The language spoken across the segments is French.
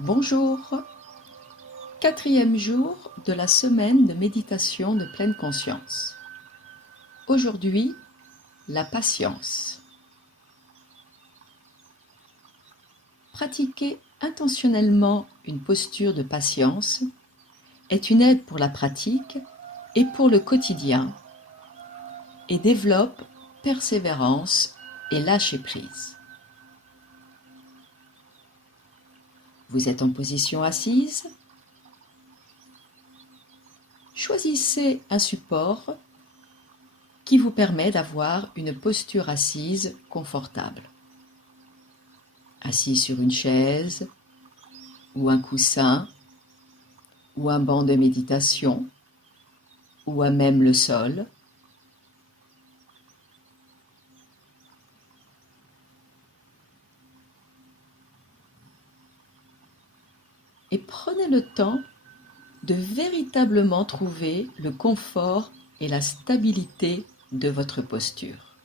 Bonjour, quatrième jour de la semaine de méditation de pleine conscience. Aujourd'hui, la patience. Pratiquer intentionnellement une posture de patience est une aide pour la pratique et pour le quotidien et développe persévérance et lâcher-prise. Vous êtes en position assise. Choisissez un support qui vous permet d'avoir une posture assise confortable. Assis sur une chaise, ou un coussin, ou un banc de méditation, ou à même le sol. Et prenez le temps de véritablement trouver le confort et la stabilité de votre posture.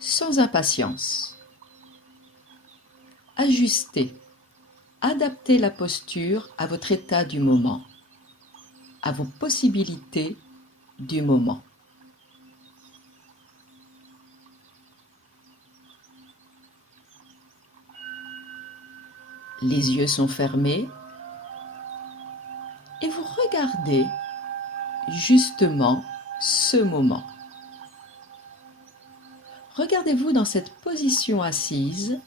Sans impatience. Ajustez, adaptez la posture à votre état du moment, à vos possibilités du moment. Les yeux sont fermés et vous regardez justement ce moment. Regardez-vous dans cette position assise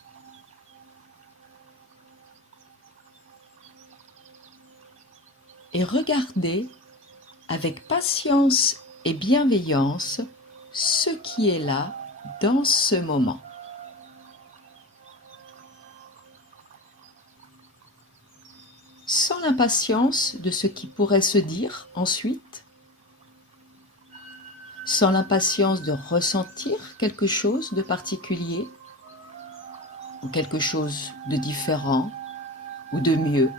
et regardez avec patience et bienveillance ce qui est là dans ce moment. Sans l'impatience de ce qui pourrait se dire ensuite, sans l'impatience de ressentir quelque chose de particulier ou quelque chose de différent ou de mieux,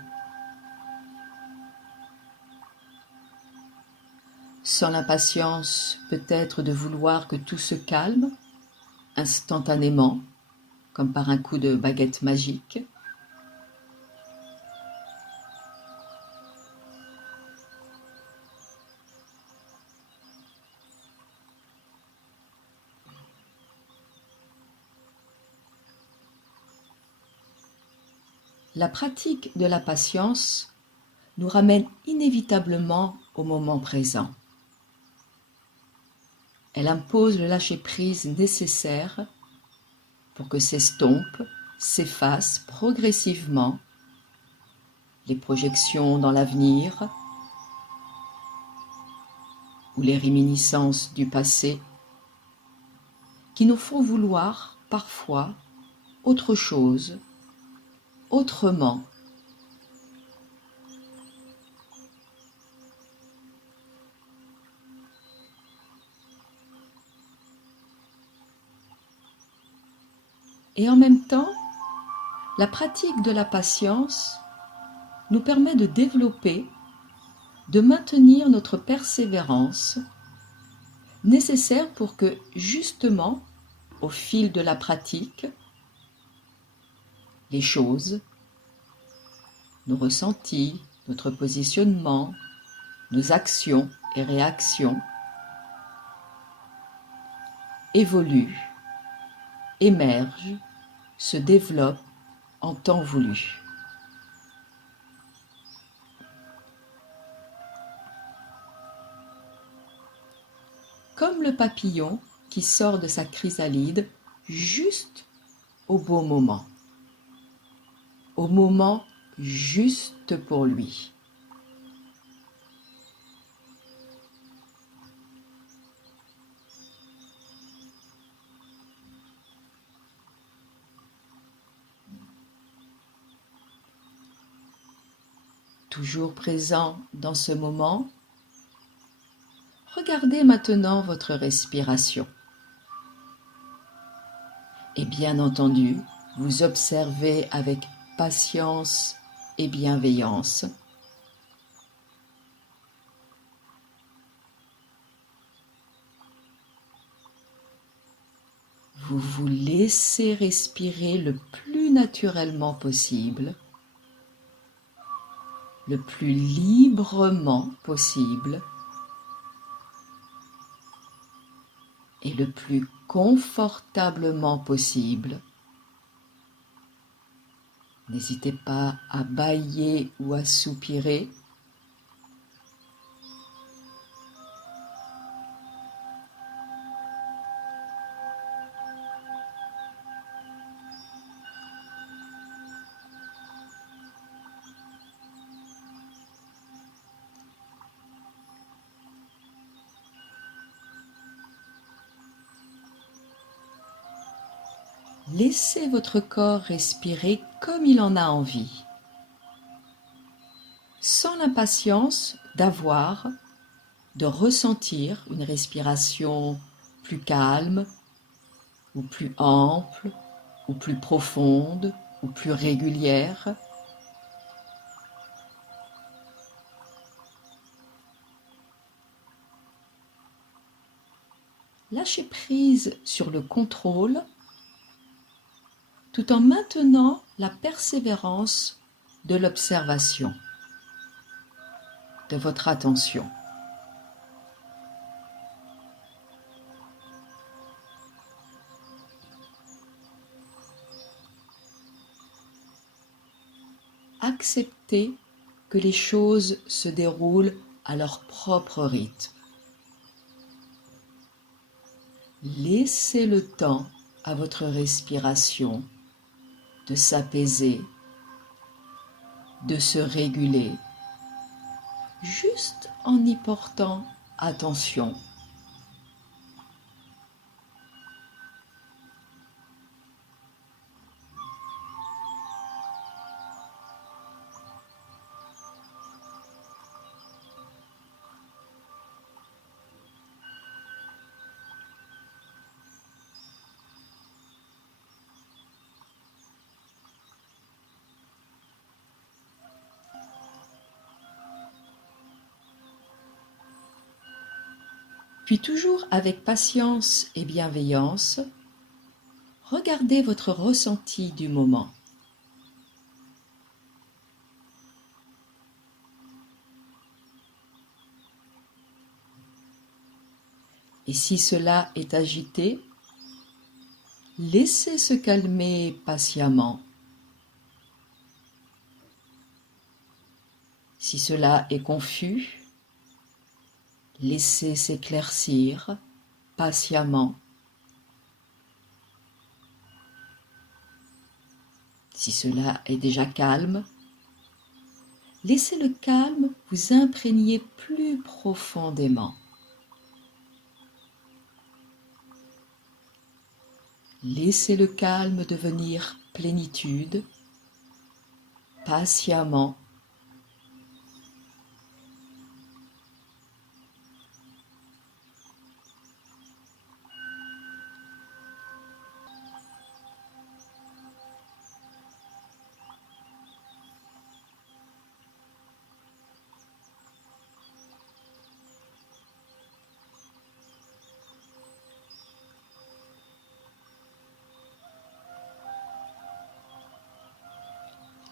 sans l'impatience peut-être de vouloir que tout se calme instantanément, comme par un coup de baguette magique. La pratique de la patience nous ramène inévitablement au moment présent. Elle impose le lâcher-prise nécessaire pour que s'estompent, s'effacent progressivement les projections dans l'avenir ou les réminiscences du passé qui nous font vouloir parfois autre chose, autrement. Et en même temps, la pratique de la patience nous permet de développer, de maintenir notre persévérance nécessaire pour que, justement, au fil de la pratique, les choses, nos ressentis, notre positionnement, nos actions et réactions évoluent, émergent, se développent en temps voulu. Comme le papillon qui sort de sa chrysalide juste au bon moment, au moment juste pour lui. Toujours présent dans ce moment, regardez maintenant votre respiration. Et bien entendu, vous observez avec patience et bienveillance. Vous vous laissez respirer le plus naturellement possible le plus librement possible et le plus confortablement possible. N'hésitez pas à bâiller ou à soupirer. Laissez votre corps respirer comme il en a envie, sans l'impatience d'avoir, de ressentir une respiration plus calme, ou plus ample, ou plus profonde, ou plus régulière. Lâchez prise sur le contrôle tout en maintenant la persévérance de l'observation, de votre attention. Acceptez que les choses se déroulent à leur propre rythme. Laissez le temps à votre respiration de s'apaiser, de se réguler, juste en y portant attention. Puis toujours avec patience et bienveillance, regardez votre ressenti du moment. Et si cela est agité, laissez se calmer patiemment. Si cela est confus, laissez s'éclaircir patiemment. Si cela est déjà calme, laissez le calme vous imprégner plus profondément. Laissez le calme devenir plénitude, patiemment.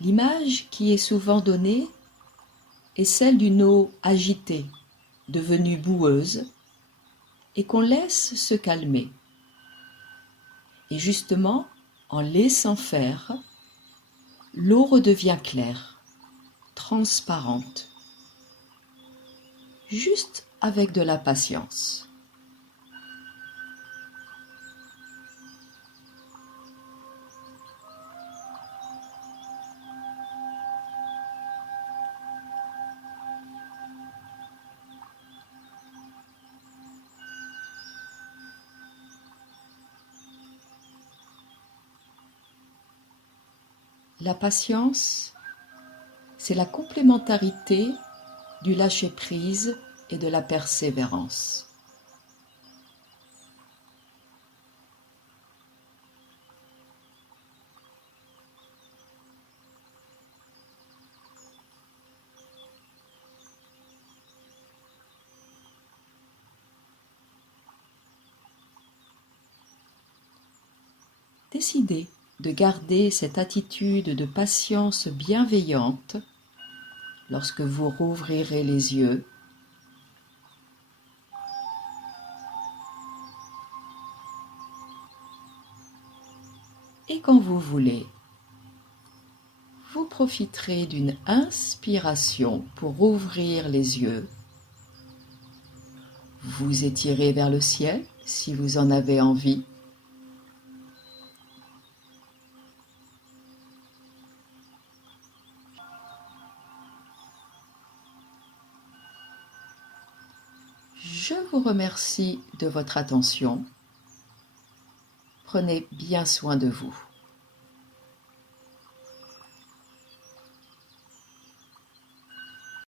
L'image qui est souvent donnée est celle d'une eau agitée, devenue boueuse, et qu'on laisse se calmer. Et justement, en laissant faire, l'eau redevient claire, transparente, juste avec de la patience. La patience, c'est la complémentarité du lâcher-prise et de la persévérance. Décidez de garder cette attitude de patience bienveillante lorsque vous rouvrirez les yeux. Et quand vous voulez, vous profiterez d'une inspiration pour ouvrir les yeux. Vous étirez vers le ciel si vous en avez envie. Je vous remercie de votre attention. Prenez bien soin de vous.